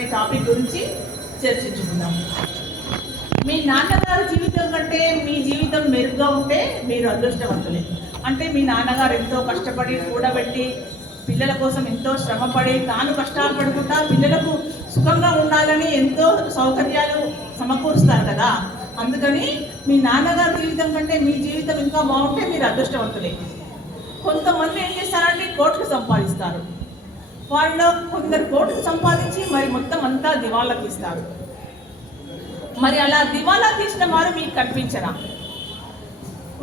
అనే టాపిక్ గురించి చర్చించుకుందాం. మీ నాన్నగారి జీవితం కంటే మీ జీవితం మెరుగ్గా ఉంటే మీరు అదృష్టవంతులే. అంటే మీ నాన్నగారు ఎంతో కష్టపడి కూడబెట్టి పిల్లల కోసం ఎంతో శ్రమపడి తాను కష్టాలు పడకుండా పిల్లలకు సుఖంగా ఉండాలని ఎంతో సౌకర్యాలు సమకూరుస్తారు కదా. అందుకని మీ నాన్నగారి జీవితం కంటే మీ జీవితం ఇంకా బాగుంటే మీరు అదృష్టవంతులే. కొంతమంది ఏం చేస్తారంటే కోట్లు సంపాదిస్తారు. వాళ్ళు కొందరు కోట్లు సంపాదించి మరి మొత్తం అంతా దివాళా తీస్తారు. మరి అలా దివాలా తీసిన వారు మీకు కనిపించరా?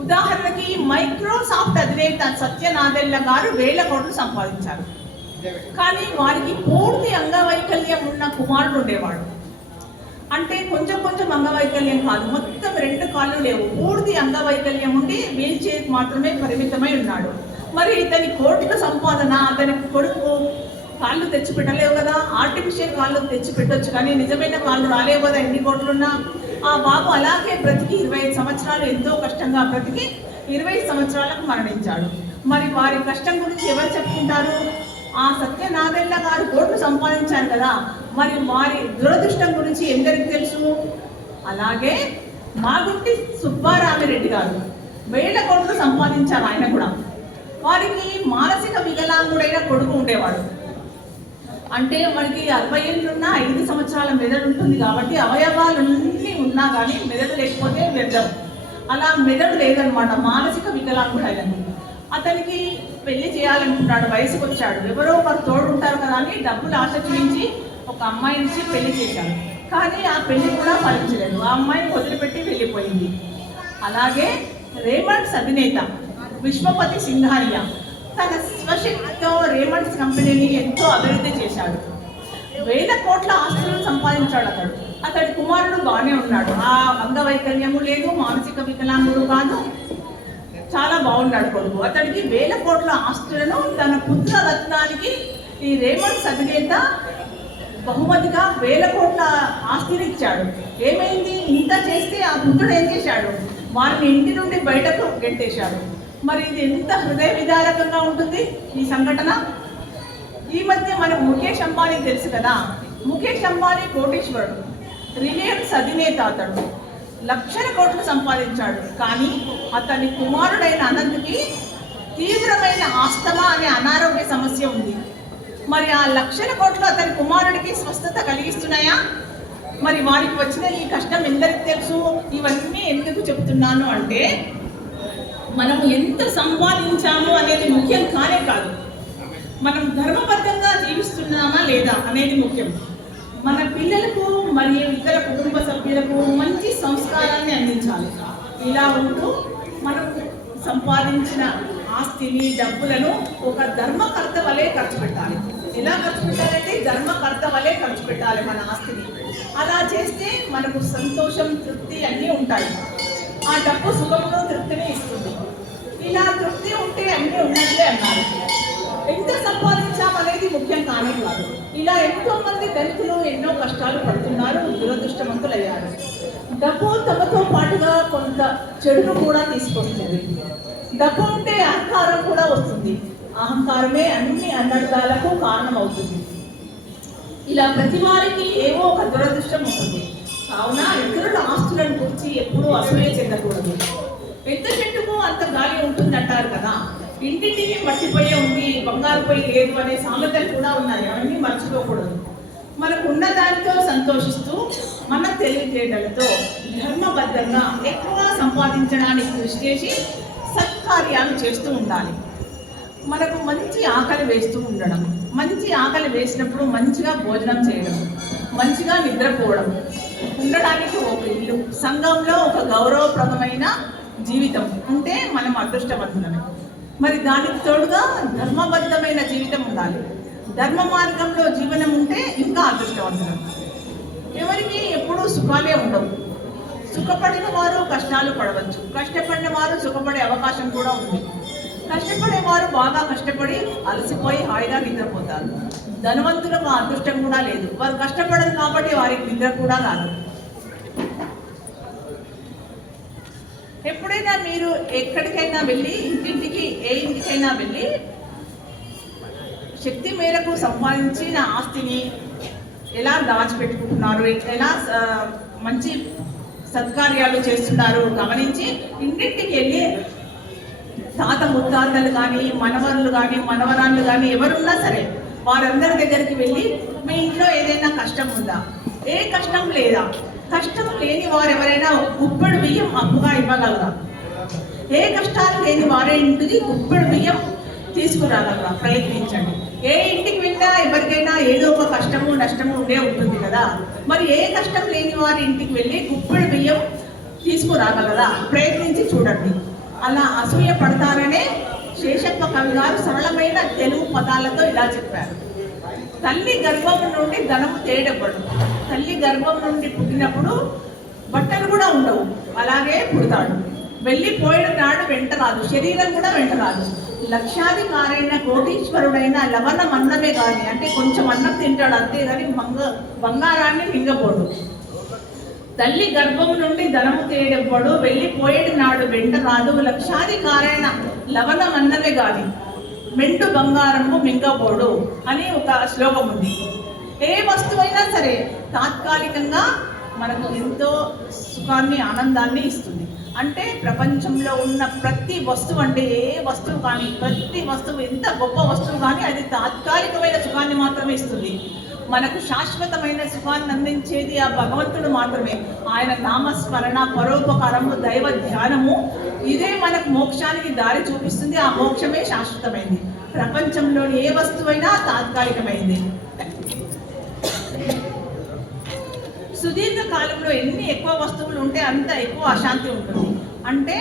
ఉదాహరణకి మైక్రోసాఫ్ట్ అధినేత సత్యనాదెల్ల గారు వేల కోట్లు సంపాదించారు. కానీ వారికి పూర్తి అంగవైకల్యం ఉన్న కుమారుడు ఉండేవాడు. అంటే కొంచెం కొంచెం అంగవైకల్యం కాదు మొత్తం రెండు కాళ్ళు లేవు. పూర్తి అంగవైకల్యం ఉండి వీల్ చైర్ మాత్రమే పరిమితమై ఉన్నాడు. మరి ఇతని కోట్ల సంపాదన అతని కొడుకు కాళ్ళు తెచ్చి పెట్టలేవు కదా? ఆర్టిఫిషియల్ కాళ్ళు తెచ్చి పెట్టొచ్చు కానీ నిజమైన కాళ్ళు రాలేవు కదా? ఎన్ని కోట్లున్నా? ఆ బాబు అలాగే బ్రతికి ఇరవై ఐదు సంవత్సరాలు ఎంతో కష్టంగా బ్రతికి ఇరవై సంవత్సరాలకు మరణించాడు. మరి వారి కష్టం గురించి ఎవరు చెప్పుకుంటారు? ఆ సత్యనారాయణ గారు కోట్లు సంపాదించారు కదా. మరి వారి దురదృష్టం గురించి ఎందరికి తెలుసు? అలాగే మాగుంటి సుబ్బారామిరెడ్డి గారు వేల కోట్లు సంపాదించారు ఆయన కూడా. వారికి మానసిక వికలాంగుడైన కొడుకు ఉండేవాడు. అంటే మనకి అరవై ఏళ్ళున్నా ఐదు సంవత్సరాల మెదడు ఉంటుంది కాబట్టి అవయవాలు అన్నీ ఉన్నా కానీ మెదడు లేకపోతే వ్యర్థం. అలా మెదడు లేదనమాట మానసిక వికలాంగుడు ఆయన అతనికి పెళ్ళి చేయాలనుకుంటాడు వయసుకు వచ్చాడు. ఎవరో ఒకరు తోడు ఉంటారు కదా అని డబ్బులు ఆశ చూపించి ఒక అమ్మాయి నుంచి పెళ్ళి చేశాడు. కానీ ఆ పెళ్ళి కూడా ఫలించలేదు. ఆ అమ్మాయిని వదిలిపెట్టి వెళ్ళిపోయింది. అలాగే రేమండ్స్ అధినేత విశ్వపతి సింఘానియా. తన స్వశక్తితో రేమండ్స్ కంపెనీని ఎంతో అభివృద్ధి చేశాడు. వేల కోట్ల ఆస్తులను సంపాదించాడు అతడు. అతడి కుమారుడు బాగానే ఉన్నాడు. ఆ అంగవైకల్యము లేదు మానసిక వికలాంగుడు కాదు. చాలా బాగున్నాడు కొడుకు. అతడికి వేల కోట్ల ఆస్తులను తన పుత్ర రత్నానికి ఈ రేమండ్స్ అధినేత బహుమతిగా వేల కోట్ల ఆస్తిని ఇచ్చాడు. ఏమైంది? ఇంత చేస్తే ఆ పుత్రుడు ఏం చేశాడు? వారిని ఇంటి నుండి బయటకు గెట్టేశాడు మరి ఇది ఎంత హృదయ విదారకంగా ఉంటుంది ఈ సంఘటన? ఈ మధ్య మనకు ముఖేష్ అంబానీ తెలుసు కదా. ముఖేష్ అంబానీ కోటేశ్వరుడు. రిలయన్స్ అధినేత అతడు. లక్షల కోట్లు సంపాదించాడు. కానీ అతని కుమారుడైన అనంత్కి తీవ్రమైన ఆస్తమా అనే అనారోగ్య సమస్య ఉంది. మరి ఆ లక్షల కోట్లు అతని కుమారుడికి స్వస్థత కలిగిస్తున్నాయా? మరి వారికి వచ్చిన ఈ కష్టం ఎందరికి తెలుసు? ఇవన్నీ ఎందుకు చెప్తున్నాను అంటే మనం ఎంత సంపాదించాము అనేది ముఖ్యం కానే కాదు. మనం ధర్మబద్ధంగా జీవిస్తున్నామా లేదా అనేది ముఖ్యం. మన పిల్లలకు మరియు ఇతర కుటుంబ సభ్యులకు మంచి సంస్కారాన్ని అందించాలి. ఇలా ఉంటూ మనం సంపాదించిన ఆస్తిని డబ్బులను ఒక ధర్మకర్త వలె ఖర్చు పెట్టాలి. ఎలా ఖర్చు పెట్టాలంటే ధర్మకర్త వలె ఖర్చు పెట్టాలి మన ఆస్తిని. అలా చేస్తే మనకు సంతోషం తృప్తి అన్నీ ఉంటాయి. ఆ డబ్బు సుఖమును తృప్తిని ఇస్తుంది. ఇలా తృప్తి ఉంటే అన్నీ ఉన్నట్లే అన్నారు. ఎంత సంపాదించామనేది ముఖ్యం కానే కాదు. ఇలా ఎంతో మంది దళితులు ఎన్నో కష్టాలు పడుతున్నారు దురదృష్టవంతులయ్యారు. డబ్బు తమతో పాటుగా కొంత చెడును కూడా తీసుకొస్తుంది. డబ్బు ఉంటే అహంకారం కూడా వస్తుంది. అహంకారమే అన్ని అన్నర్థాలకు కారణమవుతుంది. ఇలా ప్రతి వారికి ఏవో ఒక దురదృష్టం ఉంటుంది. కావున ఇతరుల ఆస్తులను గురించి ఎప్పుడూ అసూయ చెందకూడదు. పెద్ద చెట్టుకు అంత గాలి ఉంటుంది అంటారు కదా. ఇంటింటికి మట్టిపోయే ఉంది బంగారు పోయి లేదు అనే సామెతలు కూడా ఉన్నాయి. అవన్నీ మర్చిపోకూడదు. మనకు ఉన్న దానితో సంతోషిస్తూ మన తెలివితేటలతో ధర్మబద్ధంగా ఎక్కువ సంపాదించడానికి కృషి చేసి సత్కార్యాలు చేస్తూ ఉండాలి. మనకు మంచి ఆకలి వేస్తూ ఉండడం మంచి ఆకలి వేసినప్పుడు మంచిగా భోజనం చేయడం మంచిగా నిద్రపోవడం ఉండడానికి ఒక ఇల్లు. సంఘంలో ఒక గౌరవప్రదమైన జీవితం. ఉంటే మనం అదృష్టవంతులమే. మరి దానికి తోడుగా ధర్మబద్ధమైన జీవితం ఉండాలి. ధర్మ మార్గంలో జీవనం ఉంటే ఇంకా అదృష్టవంతులం. ఎవరికి ఎప్పుడూ సుఖాలే ఉండవు. సుఖపడిన వారు కష్టాలు పడవచ్చు. కష్టపడిన వారు సుఖపడే అవకాశం కూడా ఉంది. కష్టపడే వారు బాగా కష్టపడి అలసిపోయి హాయిగా నిద్రపోతారు. ధనవంతులకు అదృష్టం కూడా లేదు. వారు కష్టపడరు కాబట్టి వారికి నిద్ర కూడా రాదు. ఎప్పుడైనా మీరు ఎక్కడికైనా వెళ్ళి ఇంటింటికి ఏ ఇంటికైనా వెళ్ళి శక్తి మేరకు సంపాదించిన ఆస్తిని ఎలా దాచిపెట్టుకుంటున్నారు? ఎలా మంచి సత్కార్యాలు చేస్తున్నారు? గమనించి ఇంటింటికి వెళ్ళి తాత ముత్తాతలు కానీ మనవరులు కానీ మనవరాళ్ళు కానీ ఎవరున్నా సరే వారందరి దగ్గరికి వెళ్ళి మీ ఇంట్లో ఏదైనా కష్టం ఉందా? ఏ కష్టం లేదా? కష్టం లేని వారు ఎవరైనా గుప్పెడు బియ్యం అప్పుగా ఇవ్వగలరా? ఏ కష్టాలు లేని వారే ఇంటికి గుప్పెడు బియ్యం తీసుకురాగలరా? ప్రయత్నించండి. ఏ ఇంటికి వెళ్ళినా ఎవరికైనా ఏదో ఒక కష్టము నష్టము ఉండే ఉంటుంది కదా. మరి ఏ కష్టం లేని వారి ఇంటికి వెళ్ళి గుప్పెడు బియ్యం తీసుకురాగలరా? ప్రయత్నించి చూడండి. అలా అసూయ పడతారనే శేషప్ప కవి గారు సరళమైన తెలుగు పదాలతో ఇలా చెప్పారు. తల్లి గర్భం నుండి ధనము తేడబడు తల్లి గర్భం నుండి పుట్టినప్పుడు బట్టలు కూడా ఉండవు. అలాగే పుడతాడు. వెళ్ళిపోయిన నాడు వెంట రాదు. శరీరం కూడా వెంట రాదు. లక్షాధికారైన కోటీశ్వరుడైన లవణం అన్నమే కానీ అంటే కొంచెం అన్నం తింటాడు అంతే కానీ మంగ బంగారాన్ని మింగపోడు తల్లి గర్భం నుండి ధనము తేడెవ్వడు వెళ్ళిపోయేడు నాడు వెంట రాదు. లక్షాధికారైన లవణం అన్నవే గాని మెండు బంగారము మింగబోడు అని ఒక శ్లోకం ఉంది ఏ వస్తువైనా సరే తాత్కాలికంగా మనకు ఎంతో సుఖాన్ని ఆనందాన్ని ఇస్తుంది. అంటే ప్రపంచంలో ఉన్న ప్రతి వస్తువు అంటే ఏ వస్తువు కానీ ప్రతి వస్తువు ఎంత గొప్ప వస్తువు కానీ అది తాత్కాలికమైన సుఖాన్ని మాత్రమే ఇస్తుంది. మనకు శాశ్వతమైన సుఖాన్ని అందించేది ఆ భగవంతుడు మాత్రమే. ఆయన నామస్మరణ పరోపకారము దైవ ధ్యానము ఇదే మనకు మోక్షానికి దారి చూపిస్తుంది. ఆ మోక్షమే శాశ్వతమైంది. ప్రపంచంలోని ఏ వస్తువైనా తాత్కాలికమైంది. సుదీర్ఘ కాలంలో ఎన్ని ఎక్కువ వస్తువులు ఉంటే అంత ఎక్కువ అశాంతి ఉంటుంది. అంటే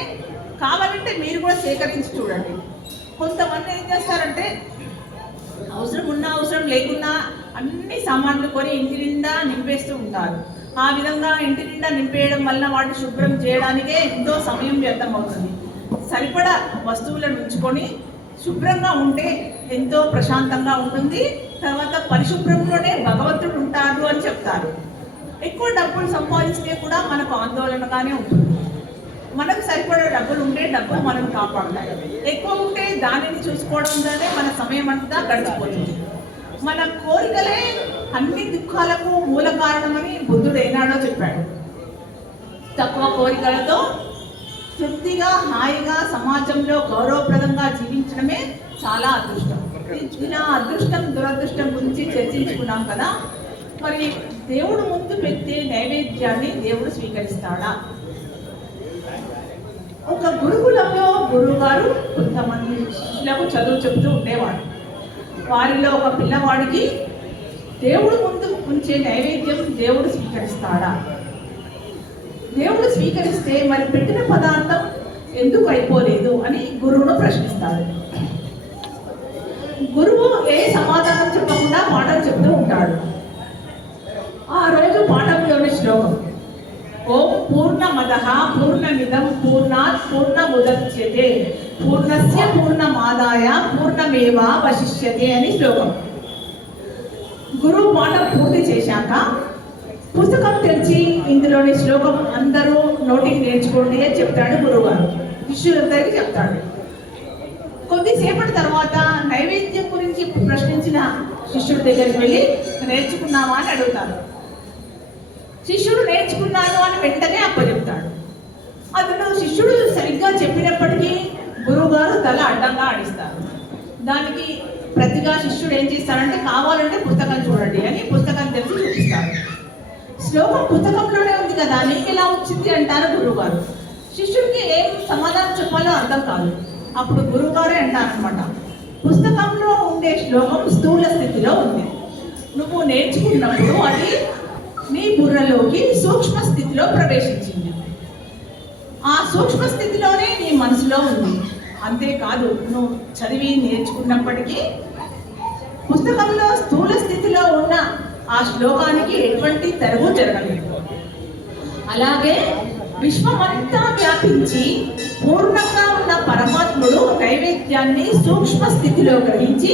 కావాలంటే మీరు కూడా సేకరించి చూడండి. కొంతమంది ఏం చేస్తారంటే అవసరం ఉన్నా అవసరం లేకున్నా అన్ని సామాన్లు కొని ఇంటి నిండా నింపేస్తూ ఉంటారు. ఆ విధంగా ఇంటి నిండా నింపేయడం వల్ల వాటిని శుభ్రం చేయడానికే ఎంతో సమయం వ్యర్థం అవుతుంది సరిపడా వస్తువులను ఉంచుకొని శుభ్రంగా ఉంటే ఎంతో ప్రశాంతంగా ఉంటుంది. తర్వాత పరిశుభ్రంలోనే భగవంతుడు ఉంటాడు అని చెప్తారు. ఎక్కువ డబ్బులు సంపాదిస్తే కూడా మనకు ఆందోళనగానే ఉంటుంది. మనకు సరిపడే డబ్బులు ఉంటే డబ్బు మనం కాపాడతాయి. ఎక్కువ ఉంటే దానిని చూసుకోవడంలోనే మన సమయం అంతా గడిచిపోతుంది. మన కోరికలే అన్ని దుఃఖాలకు మూల కారణమని బుద్ధుడు ఏనాడో చెప్పాడు. తక్కువ కోరికలతో తృప్తిగా హాయిగా సమాజంలో గౌరవప్రదంగా జీవించడమే చాలా అదృష్టం. ఇలా అదృష్టం దురదృష్టం గురించి చర్చించుకున్నాం కదా. మరి దేవుడు ముందు పెట్టే నైవేద్యాన్ని దేవుడు స్వీకరిస్తాడా? ఒక గురుకులంలో గురువు గారు కొంతమంది శిష్యులకు చదువు చెబుతూ ఉండేవాడు వారిలో ఒక పిల్లవాడికి దేవుడు ముందు ఉంచే నైవేద్యం దేవుడు స్వీకరిస్తాడా? దేవుడు స్వీకరిస్తే మరి పెట్టిన పదార్థం ఎందుకు అయిపోలేదు అని గురువును ప్రశ్నిస్తాడు. గురువు ఏ సమాధానం చెప్పకుండా పాఠం చెప్తూ ఉంటాడు. ఆ రోజు పాఠంలోని శ్లోకం ఓం పూర్ణమద పూర్ణమిదం పూర్ణాత్ పూర్ణముదచ్యతే పూర్ణస్య పూర్ణమాదాయ పూర్ణమేవా వశిష్యతే అని శ్లోకం. గురువు పాఠం పూర్తి చేశాక పుస్తకం తెరిచి ఇందులోని శ్లోకం అందరూ నోటికి నేర్చుకోండి అని చెప్తాడు గురువుగారు. శిష్యులందరికీ చెప్తాడు. కొద్దిసేపటి తర్వాత నైవేద్యం గురించి ప్రశ్నించిన శిష్యుడి దగ్గరికి వెళ్ళి నేర్చుకున్నావా? అని అడుగుతారు. శిష్యుడు నేర్చుకున్నాను అని వెంటనే అప్పచెప్తాడు. అతను శిష్యుడు సరిగ్గా చెప్పినప్పటికీ గురువుగారు తల అడ్డంగా ఆడిస్తారు. దానికి ప్రతిగా శిష్యుడు ఏం చేస్తారంటే కావాలంటే పుస్తకం చూడండి అని పుస్తకం తెలిసి చూపిస్తారు. శ్లోకం పుస్తకంలోనే ఉంది కదా నీకు ఎలా వచ్చింది అంటారు గురువుగారు. శిష్యుడికి ఏం సమాధానం చెప్పాలో అర్థం కాదు. అప్పుడు గురువుగారే అంటారనమాట పుస్తకంలో ఉండే శ్లోకం స్థూల స్థితిలో ఉంది. నువ్వు నేర్చుకున్నప్పుడు అది నీ బుర్రలోకి సూక్ష్మ స్థితిలో ప్రవేశించింది. ఆ సూక్ష్మ స్థితిలోనే నీ మనసులో ఉంది. అంతేకాదు నువ్వు చదివి నేర్చుకున్నప్పటికీ పుస్తకంలో స్థూల స్థితిలో ఉన్న ఆ శ్లోకానికి ఎటువంటి తెరవు జరగలేదు. అలాగే విశ్వమంతా వ్యాపించి పూర్ణంగా ఉన్న పరమాత్ముడు నైవేద్యాన్ని సూక్ష్మ స్థితిలో గ్రహించి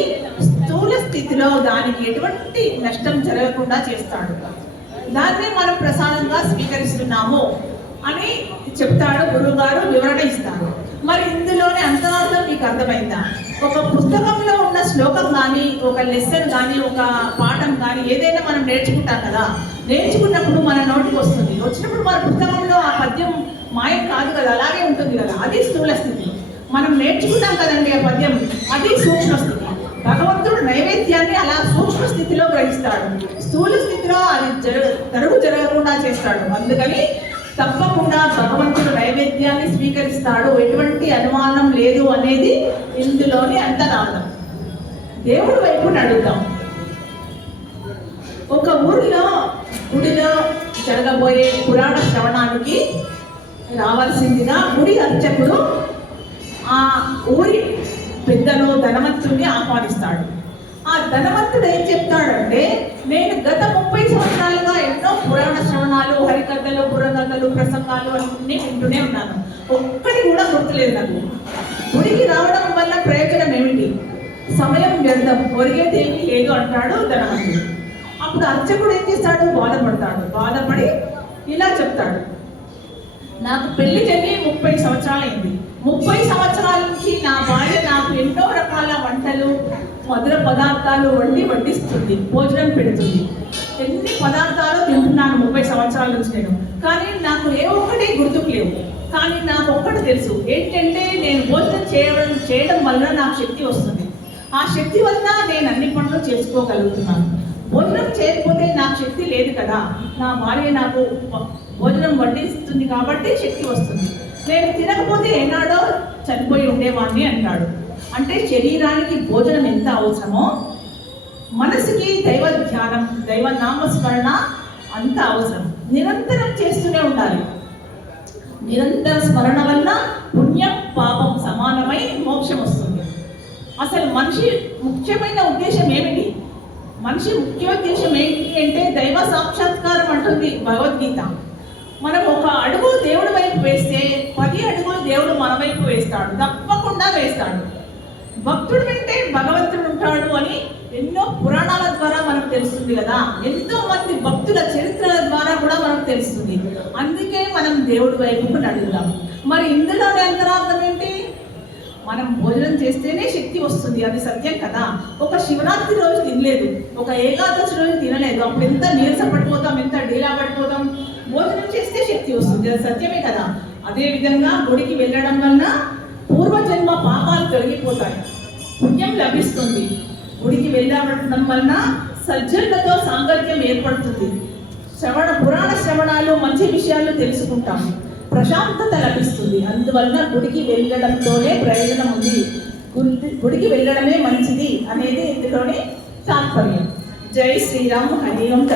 స్థూల స్థితిలో దానికి ఎటువంటి నష్టం జరగకుండా చేస్తాడు. దాన్ని మనం ప్రసాదంగా స్వీకరిస్తున్నాము అని చెప్తాడు గురువుగారు వివరణ ఇస్తారు. మరి ఇందులోనే అంతరార్థం మీకు అర్థమైందా? ఒక పుస్తకంలో ఉన్న శ్లోకం కానీ ఒక లెసన్ కానీ ఒక పాఠం కానీ ఏదైనా మనం నేర్చుకుంటాం కదా నేర్చుకున్నప్పుడు మన నోటికి వస్తుంది. వచ్చినప్పుడు మన పుస్తకంలో ఆ పద్యం మాయం కాదు కదా అలాగే ఉంటుంది కదా అది స్థూల స్థితి. మనం నేర్చుకున్నాం కదండి ఆ పద్యం అది సూక్ష్మ స్థితి. భగవంతుడు నైవేద్యాన్ని అలా సూక్ష్మ స్థితిలో గ్రహిస్తాడు. స్థూల స్థితిలో అది జర జరుగు జరగకుండా చేస్తాడు. అందుకని తప్పకుండా భగవంతుడు నైవేద్యాన్ని స్వీకరిస్తాడు. ఎటువంటి అనుమానం లేదు అనేది ఇందులోని అంతరార్థం. దేవుడి వైపు నడుద్దాం ఒక ఊరిలో గుడిలో జరగబోయే పురాణ శ్రవణానికి రావాల్సిందిగా గుడి అర్చకుడు ఆ ఊరి పెద్దలు ధనవంతుడిని ఆహ్వానిస్తాడు. ధనవంతుడు ఏం చెప్తాడంటే నేను గత ముప్పై సంవత్సరాలుగా ఎన్నో పురాణ శ్రవణాలు హరికథలు బుర్రకథలు ప్రసంగాలు అన్నీ వింటూనే ఉన్నాను. ఒక్కటి కూడా గుర్తులేదు నాకు. గుడికి రావడం వల్ల ప్రయోజనం ఏమిటి? సమయం వ్యర్థం. ఒరిగేది లేదు అంటాడు ధనవంతుడు. అప్పుడు అర్చకుడు ఏం చేస్తాడు? బాధపడతాడు. బాధపడి ఇలా చెప్తాడు. నాకు పెళ్ళి జరిగి ముప్పై సంవత్సరాలైంది. ముప్పై సంవత్సరాలు నుంచి నా భార్య నాకు ఎన్నో రకాల వంటలు మధుర పదార్థాలు వండి వడ్డిస్తుంది భోజనం పెడుతుంది. ఎన్ని పదార్థాలు తింటున్నాను ముప్పై సంవత్సరాల నుంచి నేను. కానీ నాకు ఏ ఒక్కటి గుర్తుకు లేవు. కానీ నాకు ఒక్కటి తెలుసు. ఏంటంటే నేను భోజనం చేయడం చేయడం వల్ల నాకు శక్తి వస్తుంది. ఆ శక్తి వలన నేను అన్ని పనులు చేసుకోగలుగుతున్నాను. భోజనం చేయకపోతే నాకు శక్తి లేదు కదా. నా భార్య నాకు భోజనం వడ్డిస్తుంది కాబట్టి శక్తి వస్తుంది. నేను తినకపోతే ఏనాడో చనిపోయి ఉండేవాడిని అంటాడు. అంటే శరీరానికి భోజనం ఎంత అవసరమో మనసుకి దైవ ధ్యానం దైవ నామస్మరణ అంత అవసరం. నిరంతరం చేస్తూనే ఉండాలి. నిరంతర స్మరణ వల్ల పుణ్యం పాపం సమానమై మోక్షం వస్తుంది. అసలు మనిషి ముఖ్యమైన ఉద్దేశం ఏమిటి? మనిషి ముఖ్య ఉద్దేశం ఏంటి అంటే దైవ సాక్షాత్కారం అంటుంది భగవద్గీత. మనం ఒక అడుగు దేవుడి వైపు వేస్తే పది అడుగులు దేవుడు మన వైపు వేస్తాడు. తప్పకుండా వేస్తాడు. భక్తుడు వింటే భగవంతుడు ఉంటాడు అని ఎన్నో పురాణాల ద్వారా మనకు తెలుస్తుంది కదా. ఎంతో మంది భక్తుల చరిత్రల ద్వారా కూడా మనకు తెలుస్తుంది. అందుకే మనం దేవుడి వైపుకు నడుగుదాం మరి ఇందులో అంతరార్థం ఏంటి? మనం భోజనం చేస్తేనే శక్తి వస్తుంది అది సత్యం కదా. ఒక శివరాత్రి రోజు తినలేదు ఒక ఏకాదశి రోజు తినలేదు. అప్పుడు ఎంత నీరస పడిపోతాం ఎంత డీలా పడిపోతాం? భోజనం చేస్తే శక్తి వస్తుంది అది సత్యమే కదా. అదే విధంగా గుడికి వెళ్ళడం వలన పూర్వజన్మ పాపాలు తొలగిపోతాయి. పుణ్యం లభిస్తుంది. గుడికి వెళ్ళడం వలన సజ్జనులతో సాంగత్యం ఏర్పడుతుంది. శ్రవణ పురాణ శ్రవణాలు మంచి విషయాలు తెలుసుకుంటాం. ప్రశాంతత లభిస్తుంది. అందువలన గుడికి వెళ్ళడంతోనే ప్రయోజనం ఉంది. గుడి- గుడికి వెళ్ళడమే మంచిది అనేది ఇందులోని తాత్పర్యం. జై శ్రీరామ్ హరి ఓం